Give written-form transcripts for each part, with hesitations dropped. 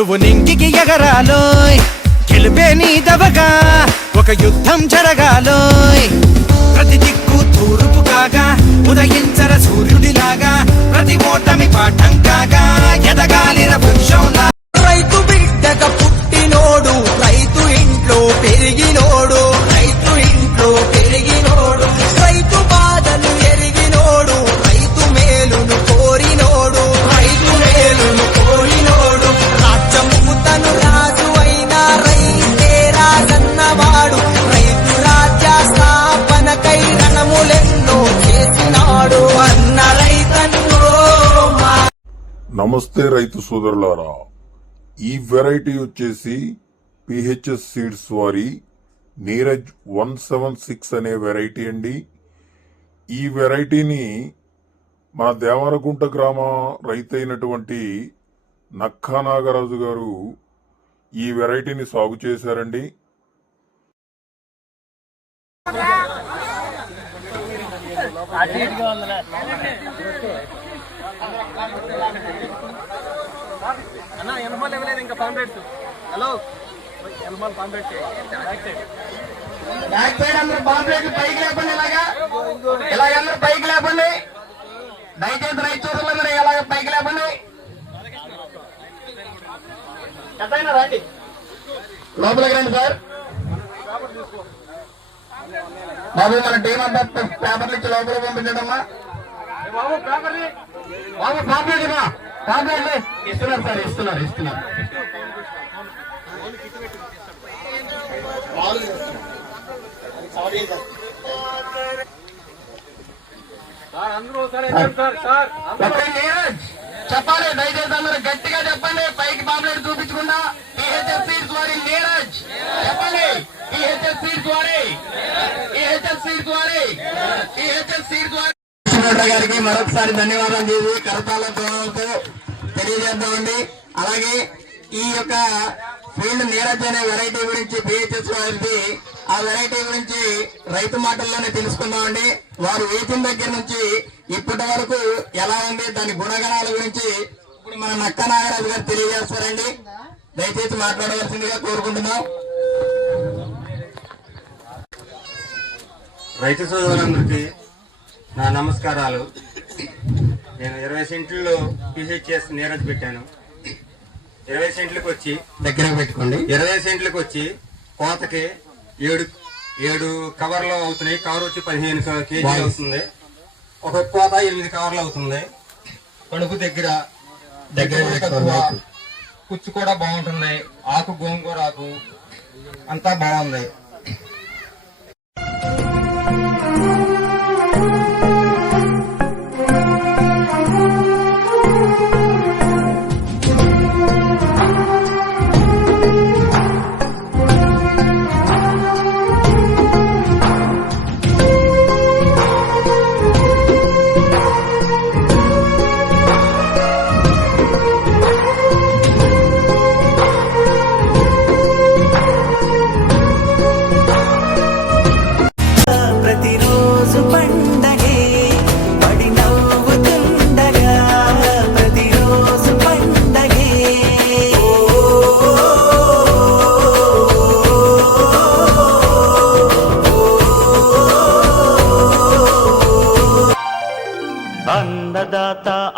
నువ్వు నింగికి ఎగరాలోయ్, గెలుపే నీదవగా ఒక యుద్ధం జరగాలోయ్. ప్రతి దిక్కు తూర్పు కాగా ఉదయించర సూర్యుడిలాగా, ప్రతి ఓటమి పాఠం కాగా ఎదగాలిన వృక్షంలా. రైతు బిడ్డగా పుట్టినోడు, రైతు ఇంట్లో పెరిగినోడు, రైతు ఇంట్లో పెరిగినోడు, రైతు బాధలు ఎరిగినోడు, రైతు మేలును కోరినోడు, రైతు మేలును కోరినోడు. రాజ్యము తను రాజు అయినా రైతే రాజన్నవాడు, రైతు రాజ్య స్థాపనకై రణములెన్నో చేసినాడు అన్న రైతన్నో. నమస్తే రైతు సోదరులారా, ఈ వెరైటీ వచ్చేసి పిహెచ్ఎస్ సీడ్స్ వారి నీరజ్ 176 అనే వెరైటీ అండి. ఈ వెరైటీని మన దేవరగుంట గ్రామ రైతు అయినటువంటి నక్కా నాగరాజు గారు ఈ వెరైటీని సాగు చేశారండి. అన్నా ఎనమాల్ ఇవ్వలేదు ఇంకా కాంట్రాక్ట్స్. హలో ఎనమాల్ కాంట్రాక్ట్ బ్యాక్ సైడ్ అందరూ కాంట్రాక్ట్ పైకి లేపండి, ఇలాగ అందరూ పైకి లేపండి. దయచేసి రైతు సోదరులందరూ ఇలాగ పైకి లేపండి. ఎంతైనా రండి, లోపలికి రండి సార్. బాబు మన టీం అంతా పేపర్లు ఇచ్చి లోపల పంపించడమ్మా. బాబు పేపర్లు, బాబు పాంప్లెట్ ఇవ్వ, పాంప్లెట్ ఇస్తున్నారు సార్, ఇస్తున్నారు. చెప్పాలి, దయచేసి అందరూ గట్టిగా చెప్పండి, పైకి పాంప్లెట్ చూపించకుండా. పిహెచ్ఎస్ సీడ్స్ వారి నీరజ్ చెప్పండి, పిహెచ్ఎస్ సీడ్స్ వారి, పిహెచ్ఎస్ సీడ్స్ వారి, పిహెచ్ఎస్ సీడ్స్ వారి. గారికి మరొకసారి ధన్యవాదాలు చేసి కరతాలతో తెలియజేద్దామండి. అలాగే ఈ యొక్క ఫీల్డ్ నీరజ్ అనే వెరైటీ గురించి పిహెచ్ఎస్ వారికి, ఆ వెరైటీ గురించి రైతు మాటల్లోనే తెలుసుకుందామండి. వారు వేసిన దగ్గర నుంచి ఇప్పటి వరకు ఎలా ఉంది, దాని గుణగణాల గురించి ఇప్పుడు మన నక్కా నాగరాజు గారు తెలియజేస్తారండి. దయచేసి మాట్లాడవలసిందిగా కోరుకుంటున్నాం. రైతు సోదరులందరికీ నా నమస్కారాలు. నేను 20 సెంట్లలో పిహెచ్ఎస్ నీరజ్ పెట్టాను. 20 సెంట్లకు వచ్చి దగ్గర పెట్టుకోండి. 20 సెంట్లకు వచ్చి కోతకి 7 కవర్లు అవుతున్నాయి. కవర్ వచ్చి 15 కేజీలు అవుతుంది. ఒక కోత 8 కవర్లు అవుతుంది. కడుపు దగ్గర కుచ్చు కూడా బాగుంటుంది. ఆకు గోంగూర ఆకు అంతా బాగుంది.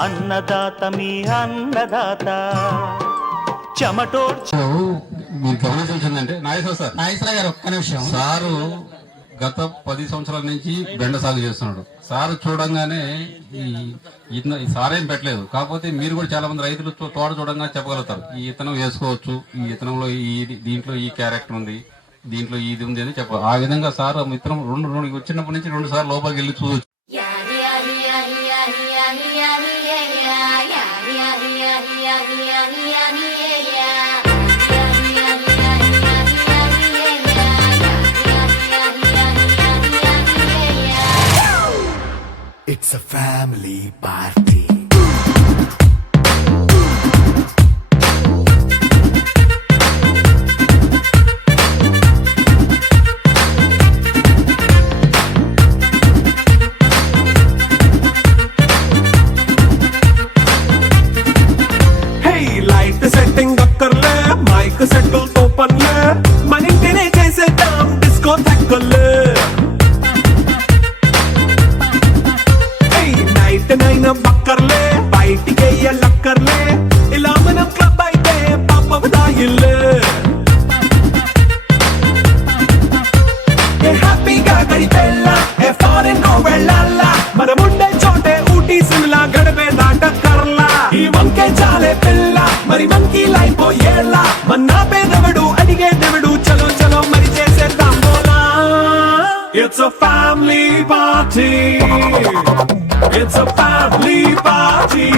అన్నదాత మీ అన్నదాత చెమటోడ్చి. మీరు గమనించాల్సిందంటే నాగేశ్వర గారు ఒక్క నిమిషం. సారు గత 10 సంవత్సరాల నుంచి బెండ సాగు చేస్తున్నాడు. సారు చూడంగానే ఈ సారేం పెట్టలేదు. కాకపోతే మీరు కూడా చాలా మంది రైతులు తోట చూడంగా చెప్పగలుగుతారు, ఈ ఇతనం వేసుకోవచ్చు, ఈ ఇతనంలో దీంట్లో ఈ క్యారెక్టర్ ఉంది, దీంట్లో ఇది ఉంది అని చెప్పాలి. ఆ విధంగా సార్ ఇతనం రెండు వచ్చినప్పటి నుంచి 2 సార్లు లోపలికి వెళ్ళి చూడవచ్చు. It's a family party. Hey, light setting up అక్కర్లే బయటికి వెళ్ళక్కర్లే ఇలా మనం క్లబ్ అయితే పాపదా ఇల్లే హ్యాపీగా గడిపెళ్ళ ఫారెన్ నో వెళ్ళాలా మనముండే చోటే ఊటీ సిమ్లా గడిపే దాటక్కర్లా ఈ వంకే చాలే పిల్ల మరి మంకీ లైఫ్ ఏళ్ళ మన్నా పేదవడు అడిగేదెవడు చలో చలో మరి చేసేద్దాం బోలా It's a family party. It's a family party.